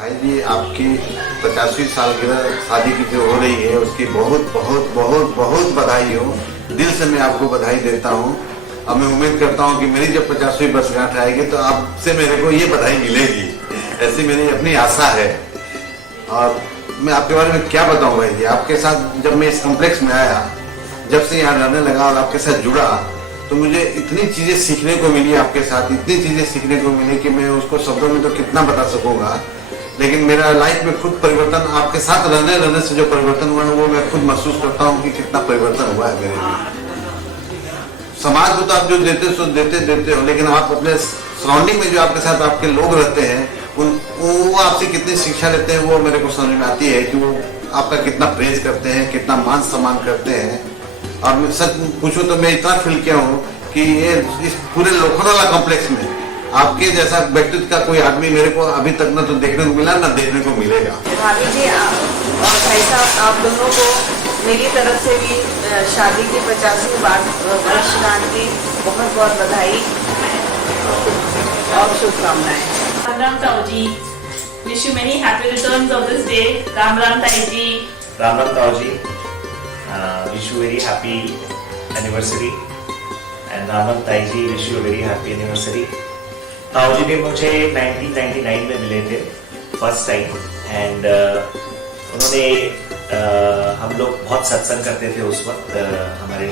भाई जी, आपकी 50वीं सालगिरह शादी की जो हो रही है उसकी बहुत बहुत बहुत बहुत बधाई हो। दिल से मैं आपको बधाई देता हूँ और मैं उम्मीद करता हूँ कि मेरी जब 50वीं वर्षगांठ आएगी तो आपसे मेरे को ये बधाई मिलेगी, ऐसी मेरी अपनी आशा है। और मैं आपके बारे में क्या बताऊँ भाई जी, आपके साथ जब मैं इस कॉम्प्लेक्स में आया, जब से यहाँ रहने लगा और आपके साथ जुड़ा, तो मुझे इतनी चीज़ें सीखने को मिली आपके साथ, इतनी चीज़ें सीखने को मिली कि मैं उसको शब्दों में तो कितना बता सकूँगा। लेकिन मेरा लाइफ में खुद परिवर्तन, आपके साथ रहने से जो परिवर्तन हुआ है वो मैं खुद महसूस करता हूँ कि कितना परिवर्तन हुआ है मेरे लिए। समाज को तो आप जो देते सो देते हो, लेकिन आप अपने सराउंडिंग में जो आपके साथ आपके लोग रहते हैं वो आपसे कितनी शिक्षा लेते हैं, वो मेरे को समझ में आती है कि वो आपका कितना प्रेज करते हैं, कितना मान सम्मान करते हैं। और मैं सच पूछूं तो मैं इतना फील किया हूँ कि ये इस पूरे लोखंडवाला कॉम्प्लेक्स में आपके जैसा व्यक्तित्व का कोई आदमी मेरे को अभी तक न तो देखने को मिला, न देखने को मिलेगा। भाभी जी और भाई साहब, आप दोनों को मेरी तरफ से भी शादी की 50वीं वर्षगांठ की बहुत बहुत बधाई और शुभकामनाएं। राम राम ताऊ जी, wish you many happy returns of this day. Ram Ram ताई जी। राम राम ताऊ जी, wish you very happy anniversary. And Ram Ram ताई जी, wish you very happy anniversary. ताऊ जी भी मुझे 1999 में मिले थे फर्स्ट टाइम, एंड उन्होंने हम लोग बहुत सत्संग करते थे उस वक्त हमारे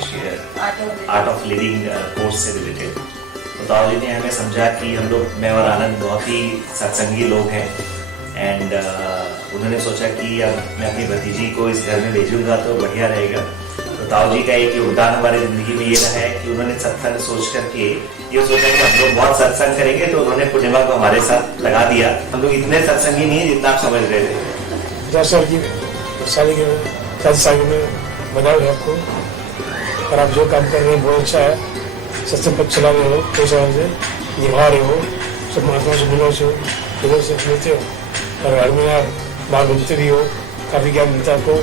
आर्ट ऑफ लिविंग कोर्स से रिलेटेड। तो ताऊ जी ने हमें समझा कि हम लोग, मैं और आनंद बहुत ही सत्संगी लोग हैं, एंड उन्होंने सोचा कि अब मैं अपनी भतीजी को इस घर में भेजूंगा तो बढ़िया रहेगा। तो ताऊ जी का एक योगदान हमारी जिंदगी में ये रहा है कि उन्होंने सत्संग सोच करके ये सोचा कि हम लोग बहुत सत्संग करेंगे, तो उन्होंने पूर्णिमा को हमारे साथ लगा दिया। हम लोग इतने सत्संगी नहीं है जितना आप समझ रहे थे। 10 साल की शादी के 10 साल में बधाई है आपको। और आप जो काम कर रहे हैं बहुत अच्छा है, सत्संग पक्ष चला रहे हो, कोई समझ से निभा रहे हो, सब महात्मा से मिलो से लोगों से मिलते हो, और घर में आप बाहर घूमते भी हो, काफ़ी ज्ञान मिलता है आपको।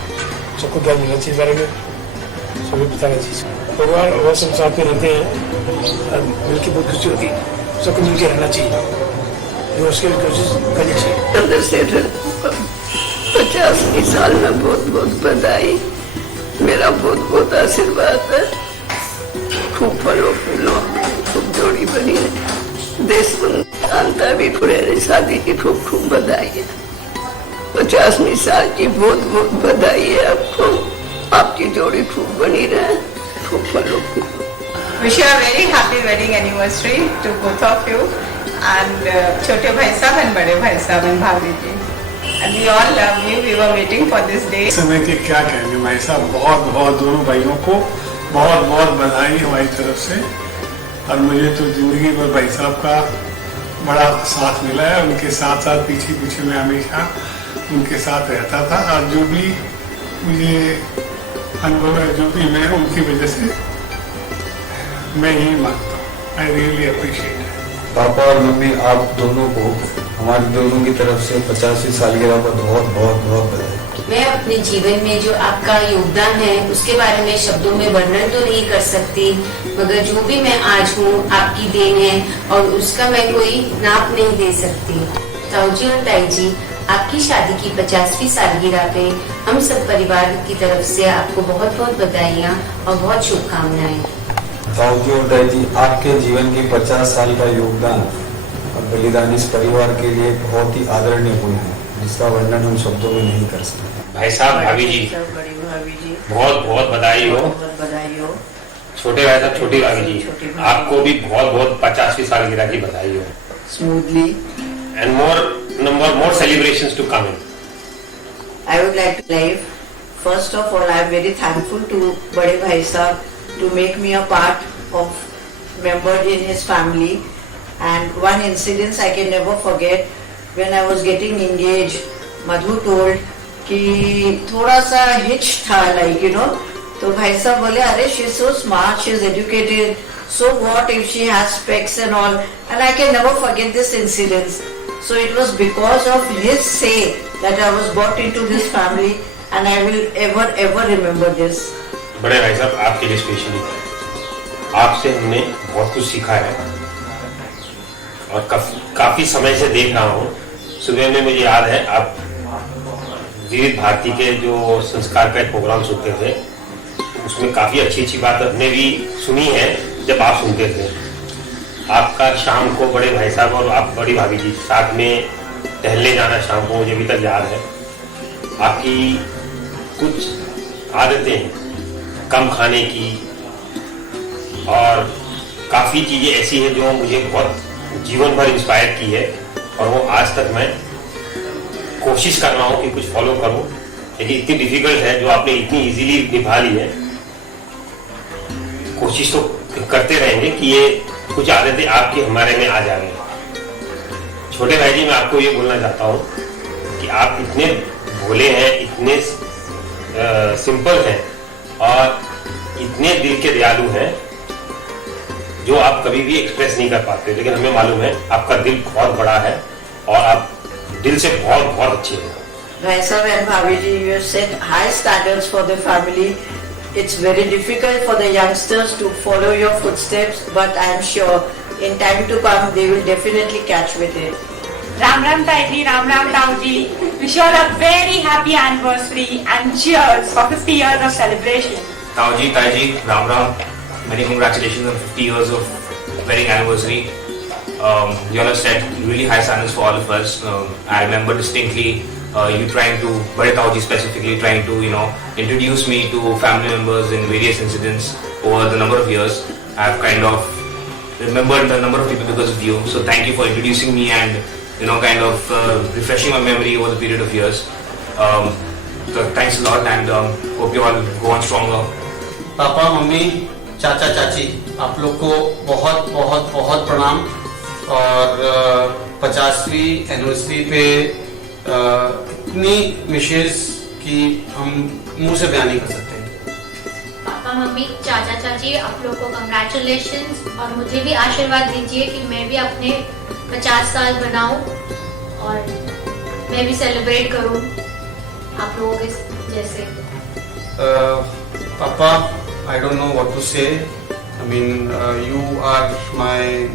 सबको ज्ञान मिलना चाहिए बारे में, सभी बताना चाहिए। परिवार और सब साथ में रहते हैं, मिलकर बहुत खुशी होती है, सबको मिलकर रहना चाहिए, जो उसके कोशिश करनी चाहिए। 50वीं साल में बहुत बहुत बधाई, मेरा बहुत बहुत आशीर्वाद है। खूब फलो फूलो, खूब जोड़ी बनी है, देश जानता भी पूरे शादी की खूब खूब बधाई है। 50वीं साल की बहुत बहुत बधाई है आपको, आपकी जोड़ी खूब बनी रहे, खूब फलो फूलो। Wish you a very happy wedding anniversary to both of you and छोटे भाई साहब and बड़े भाई साहब and भाभी जी, and we all love you. We were waiting for this day. समय के क्या कहेंगे भाई साहब, बहुत बहुत दोनों भाइयों को बहुत बहुत बधाई हमारी तरफ से। और मुझे तो जिंदगी में भाई साहब का बड़ा साथ मिला है, उनके साथ साथ पीछे पीछे मैं हमेशा उनके साथ रहता था, और जो भी मुझे अनुभव है, जो भी मैं उनकी वजह से मैं यही मानता हूँ। I really appreciate it. पापा और मम्मी, आप दोनों को हमारे दोनों की तरफ से 50वीं सालगिरह पर बहुत बहुत बहुत बधाई। मैं अपने जीवन में जो आपका योगदान है उसके बारे में शब्दों में वर्णन तो नहीं कर सकती, मगर जो भी मैं आज हूँ आपकी देन है और उसका मैं कोई नाप नहीं दे सकती। ताऊ जी और ताई जी, आपकी शादी की 50वीं सालगिरह पे हम सब परिवार की तरफ से आपको बहुत बहुत बधाइयाँ और बहुत शुभकामनाएं। ताऊ जी और ताई जी, आपके जीवन के 50 साल का योगदान और बलिदान इस परिवार के लिए बहुत ही आदरणीय गुण है, जिसका वर्णन हम शब्दों में नहीं कर सकते। भाई साहब, भाभी जी, बड़ी भाभी जी, बहुत बहुत बधाई हो। बहुत बधाई हो। छोटे भाई साहब, छोटी भाभी जी, आपको भी बहुत बहुत 50वीं सालगिरह की बधाई हो। Smoothly. And more celebrations to come in. I would like to live. First of all, I am very thankful to Bade Bhai Sahab to make me a part of member in his family. And one incident I can never forget, when I was getting engaged, Madhu told कि थोड़ा सा hitch था, like you know, तो भाई साहब बोले, अरे she is so smart, she is educated, so what if she has specs and all, and I can never forget this incident. So it was because of his say that I was brought into this family, and I will ever remember this. बड़े भाई साहब, आपके लिए specially आपसे हमने बहुत कुछ सीखा है, और काफी समय से देख रहा हूँ सुबह में मुझे याद है आप विविध भारती के जो संस्कार का एक प्रोग्राम सुनते थे, उसमें काफ़ी अच्छी अच्छी बात हमने भी सुनी है जब आप सुनते थे। आपका शाम को बड़े भाई साहब और आप बड़ी भाभी जी साथ में टहलने जाना शाम को मुझे अभी तक याद है। आपकी कुछ आदतें हैं कम खाने की, और काफ़ी चीज़ें ऐसी हैं जो मुझे बहुत जीवन भर इंस्पायर की है, और वो आज तक मैं कोशिश कर रहा हूँ कि कुछ फॉलो करूँ, लेकिन इतनी डिफिकल्ट है जो आपने इतनी इजीली निभा ली है। कोशिश तो करते रहेंगे कि ये कुछ आदतें आपकी हमारे में आ जाएंगे। छोटे भाई जी, मैं आपको ये बोलना चाहता हूँ कि आप इतने भोले हैं, इतने सिंपल हैं और इतने दिल के दयालु हैं जो आप कभी भी एक्सप्रेस नहीं कर पाते, लेकिन हमें मालूम है आपका दिल बहुत बड़ा है और आप दिल से बहुत बहुत अच्छे हैं। Bhai Sahab and Bhabi ji, you have set high standards for the family. It's very difficult for the youngsters to follow your footsteps, but I am sure in time to come they will definitely catch with it. Ram Ram Taiji, Ram Ram Tauji. Wish you all a very happy anniversary and cheers for 50 years of celebration. Tauji, Taiji, Ram Ram. Many congratulations on 50 years of wedding anniversary. You all have set really high standards for all of us. I remember distinctly you trying to, Bade Tauji specifically, trying to, introduce me to family members in various incidents over the number of years. I've kind of remembered the number of people because of you. So thank you for introducing me and, kind of refreshing my memory over the period of years. So thanks a lot and hope you all go on stronger. पापा, mummy, चाचा, चाची, आप लोग को बहुत बहुत बहुत प्रणाम। और 50वीं एनिवर्सरी पे इतनी विशेष कि हम मुंह से बयान नहीं कर सकते। पापा, मम्मी, चाचा, चाची, आप लोग को कंग्रेचुलेशंस और मुझे भी आशीर्वाद दीजिए कि मैं भी अपने 50 साल बनाऊं और मैं भी सेलिब्रेट करूं आप लोगों के जैसे। पापा, I don't know what to say. I mean, you are my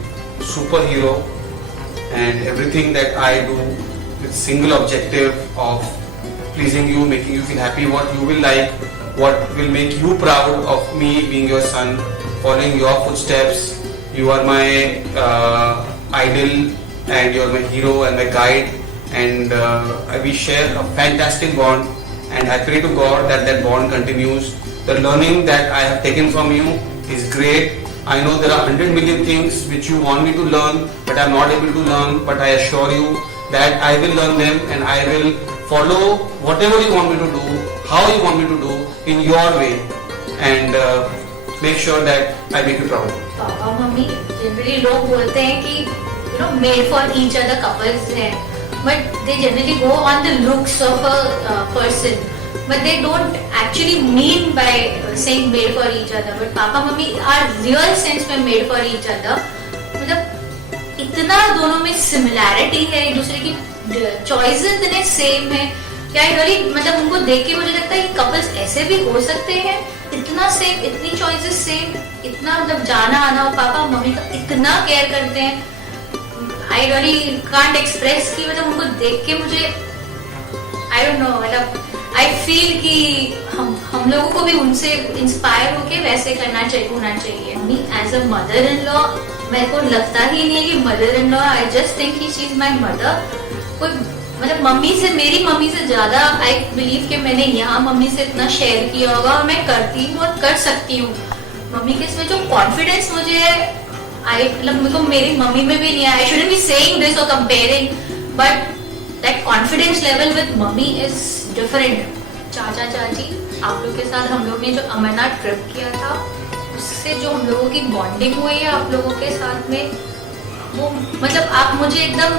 superhero, and everything that I do with single objective of pleasing you, making you feel happy, what you will like, what will make you proud of me being your son, following your footsteps. You are my idol and you are my hero and my guide, and we share a fantastic bond, and I pray to God that that bond continues. The learning that I have taken from you is great. I know there are 100 million things which you want me to learn, but I am not able to learn. But I assure you that I will learn them, and I will follow whatever you want me to do, how you want me to do, in your way, and make sure that I make you proud. पापा, mummy, generally लोग बोलते हैं कि made for each other couples हैं, but they generally go on the looks of a person. But they don't actually mean by saying made for each other. But papa mummy are real sense में made for each other. मतलब इतना दोनों में similarity है, एक दूसरे की choices इतने same है क्या really, मतलब उनको देख के मुझे लगता है कि couples ऐसे भी हो सकते हैं, इतना same, इतनी choices same, इतना मतलब जाना आना, और पापा मम्मी का इतना care करते हैं। I really can't express कि मतलब उनको देख के मुझे I don't know, मतलब I feel कि हम लोगों को भी उनसे इंस्पायर होके वैसे होना चाहिए। Mummy as a mother in law मेरे को लगता ही नहीं है कि mother in law, I just think कि शी इज माय मदर। कोई मतलब मम्मी से, मेरी मम्मी से ज्यादा आई बिलीव कि मैंने यहाँ मम्मी से इतना शेयर किया होगा, और मैं करती हूँ और कर सकती हूँ। मम्मी के इसमें जो कॉन्फिडेंस मुझे है, आई मतलब मेरे को मेरी मम्मी में भी नहीं है। I shouldn't be saying this और comparing, but that confidence level with mummy is different. चाचा चाची, आप लोग के साथ हम लोग ने जो अमरनाथ ट्रिप किया था, उससे जो हम लोगों की बॉन्डिंग हुई है आप लोगों के साथ में, वो मतलब आप मुझे एकदम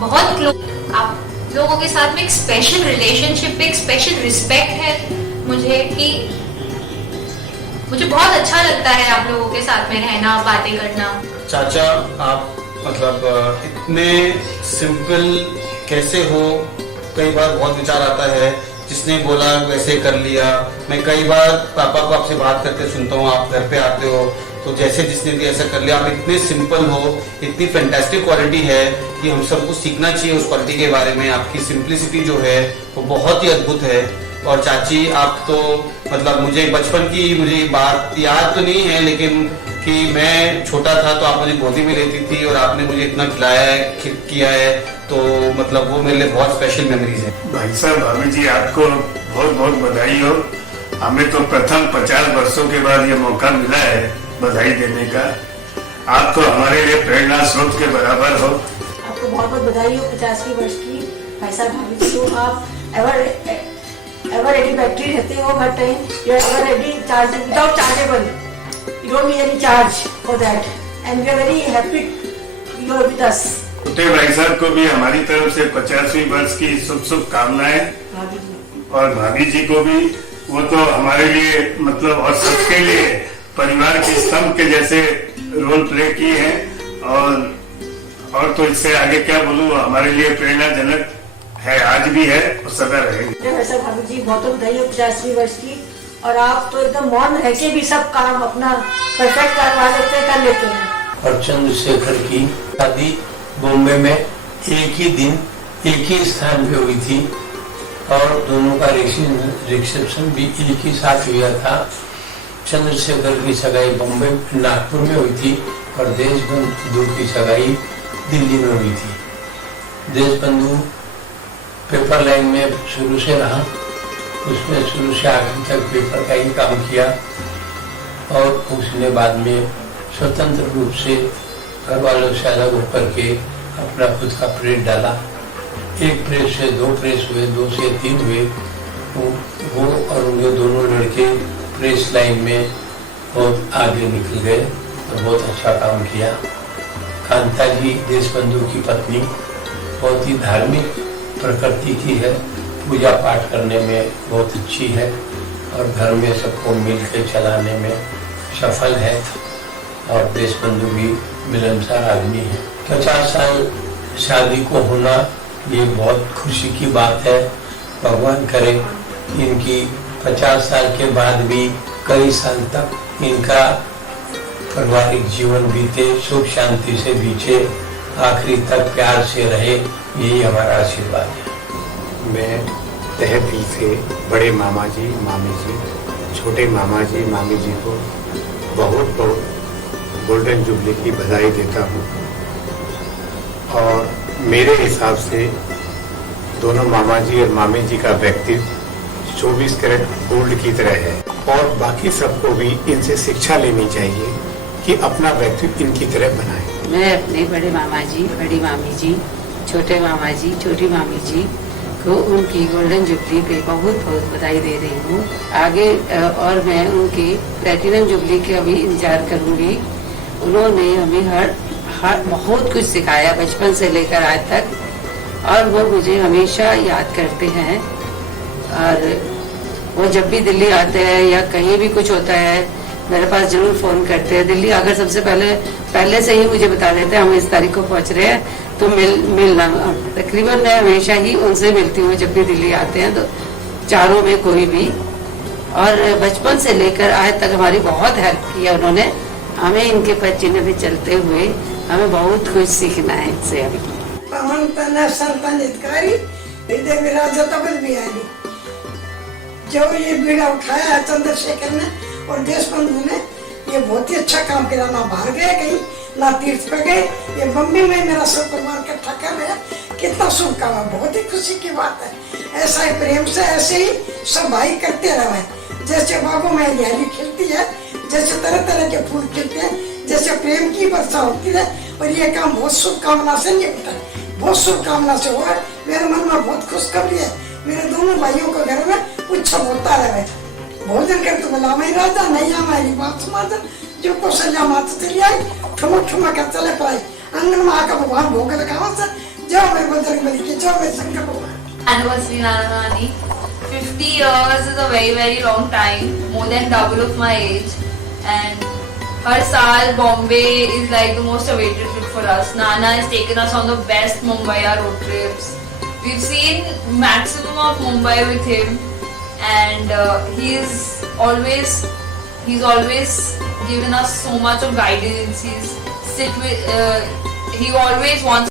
बहुत क्लोज, आप लोगों के साथ में एक स्पेशल रिलेशनशिप, एक स्पेशल रिस्पेक्ट है मुझे, कि मुझे बहुत अच्छा लगता है आप लोगों के साथ में रहना, बातें करना। चाचा, आप मतलब इतने सिंपल कैसे हो? कई बार बहुत विचार आता है, जिसने बोला वैसे कर लिया। मैं कई बार पापा को आपसे बात करते सुनता हूँ, आप घर पे आते हो तो जैसे जिसने भी ऐसा कर लिया, आप इतने सिंपल हो, इतनी फैंटास्टिक क्वालिटी है कि हम सबको सीखना चाहिए उस क्वालिटी के बारे में। आपकी सिंप्लिसिटी जो है वो बहुत ही अद्भुत है। और चाची आप तो मतलब मुझे बचपन की मुझे बात याद तो नहीं है, लेकिन कि मैं छोटा था तो आप मुझे गोदी में लेती थी और आपने मुझे इतना खिलाया है, किया है, तो मतलब वो मेरे लिए बहुत स्पेशल मेमोरीज है। भाई साहब, भाभी जी आपको बहुत बहुत बधाई हो। हमें तो प्रथम 50 वर्षों के बाद ये मौका मिला है बधाई देने का। आप तो हमारे लिए प्रेरणा स्रोत के बराबर हो। आपको बहुत बहुत बधाई हो 50वीं वर्ष की। भाई साहब, भाभी जी को आप एवर रेडी बैटरी रहते हो हर time. You are ever ready charge without chargeable. You don't need any charge for that and we are very happy you are with us. छोटे भाई साहब को भी हमारी तरफ से 50वीं वर्ष की शुभकामनाएं। और भाभी जी को भी, वो तो हमारे लिए मतलब और सबके लिए परिवार के स्तंभ के जैसे रोल प्ले किए हैं। और तो इससे आगे क्या बोलूँ, हमारे लिए प्रेरणाजनक है, आज भी है और सदा रहेंगे। वैसे भाभी जी बहुत बधाई हो 50वीं वर्ष की। और आप तो एकदम मौन रह के भी सब काम अपना परफेक्ट कर लेते हैं। और चंद्रशेखर की शादी बॉम्बे में एक ही दिन एक ही स्थान पे हुई थी और दोनों का रिसेप्शन भी एक ही साथ हुआ था। चंद्रशेखर की सगाई बॉम्बे नागपुर में हुई थी और देशबंधु की सगाई दिल्ली में हुई थी। देशबंधु पेपर लाइन में शुरू से रहा, उसने शुरू से आखिर तक पेपर का ही काम किया और उसने बाद में स्वतंत्र रूप से घर वालों से अलग होकर के अपना खुद का प्रेस डाला। एक प्रेस से 2 प्रेस हुए, 2 से 3 हुए। वो और उनके दोनों लड़के प्रेस लाइन में बहुत आगे निकल गए और बहुत अच्छा काम किया। कांता जी देशबंधु की पत्नी बहुत ही धार्मिक प्रकृति की है, पूजा पाठ करने में बहुत अच्छी है और घर में सबको मिलकर चलाने में सफल है। और देशबंधु भी मिलनसार आदमी है। 50 साल शादी को होना ये बहुत खुशी की बात है। भगवान करे इनकी 50 साल के बाद भी कई साल तक इनका पारिवारिक जीवन बीते, सुख शांति से बीते, आखिरी तक प्यार से रहे, यही हमारा आशीर्वाद है। मैं तहे दिल से बड़े मामा जी, मामी जी, छोटे मामा जी, मामी जी को बहुत बहुत गोल्डन जुबली की बधाई देता हूँ। और मेरे हिसाब से दोनों मामा जी और मामी जी का व्यक्तित्व 24 कैरेट गोल्ड की तरह है और बाकी सबको भी इनसे शिक्षा लेनी चाहिए कि अपना व्यक्तित्व इनकी तरह बनाए। मैं अपने बड़े मामा जी, बड़ी मामी जी, छोटे मामा जी, छोटी मामी जी को उनकी गोल्डन जुबली पे बहुत बहुत बधाई दे रही हूँ। आगे और मैं उनकी प्लेटिनम जुबली के अभी इंतजार करूँगी। उन्होंने हमें हर बहुत कुछ सिखाया बचपन से लेकर आज तक और वो मुझे हमेशा याद करते हैं। और वो जब भी दिल्ली आते हैं या कहीं भी कुछ होता है मेरे पास जरूर फोन करते हैं। दिल्ली आकर सबसे पहले से ही मुझे बता देते हैं हम इस तारीख को पहुंच रहे हैं तो मिलना। तकरीबन मैं हमेशा ही उनसे मिलती हूँ जब भी दिल्ली आते हैं, तो चारों में कोई भी। और बचपन से लेकर आज तक हमारी बहुत हेल्प की है उन्होंने हमें। इनके पच्चीने पे चलते हुए हमें बहुत कुछ सीखना है इनसे अभी। हृदय विराजता भी आई जो ये बीड़ा उठाया है चंद्रशेखर ने और देशबंधु ने, ये बहुत ही अच्छा काम किया। ना बाहर गए कहीं, ना तीर्थ पे गए, ये बम्बई में मेरा सब परिवार इकट्ठा कर रहे हैं। कितना शुभ काम है, बहुत ही खुशी की बात है। ऐसा ही प्रेम से ऐसे ही सब भाई करते रहे। जैसे बागों में हरियाली खिलती है, जैसे तरह तरह के फूल खिलते हैं, जैसे प्रेम की वर्षा होती है। और ये काम बहुत शुभकामना से नहीं होता है, बहुत शुभकामना से हुआ है। मेरे मन में बहुत खुशखबरी है, मेरे दोनों भाइयों के घर में उत्सव होता रहे। भोजन कर तो बोला मैं राजा नहीं हमारी बात समाज जो कौशल्या माता चली आई ठुमक ठुमक कर चले पाए आंगन में आकर भगवान भोग लगावा से जाओ मेरे बजरंग बली के जाओ मेरे शंकर भगवान। Anniversary Nana 50 years is a very long time, more than double of my age, and हर साल Bombay is like the most awaited trip for us. Nana has taken us on the best Mumbai road trips. We've seen maximum of Mumbai with him, and he's always given us so much of guidance. He always wants